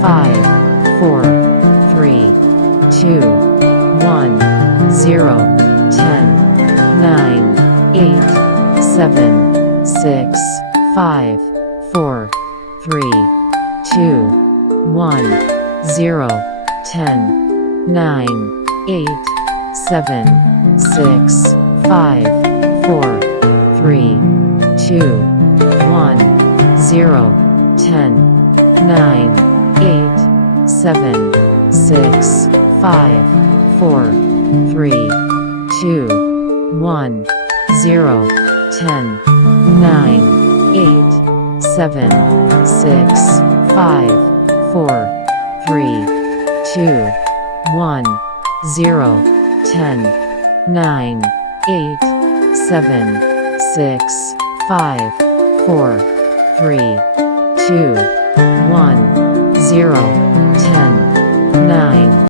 5, 4, 3, 2, 1, 0, 10, 9, 8, 7, 6, 5, 4, 3, 2, 1, 0, 10, 9, 8, 7, 6, 5, 4, 3, 2, 1, 0, 10, 9, 8, 7, 6, 5, 4, 3, 2, 1, 0, 10, 9, 8, 7, 6, 5, 4, 3, 2, 1, 0, 10, 9, 8, 7, 6, 5, 4, 3, 2, 1, 0.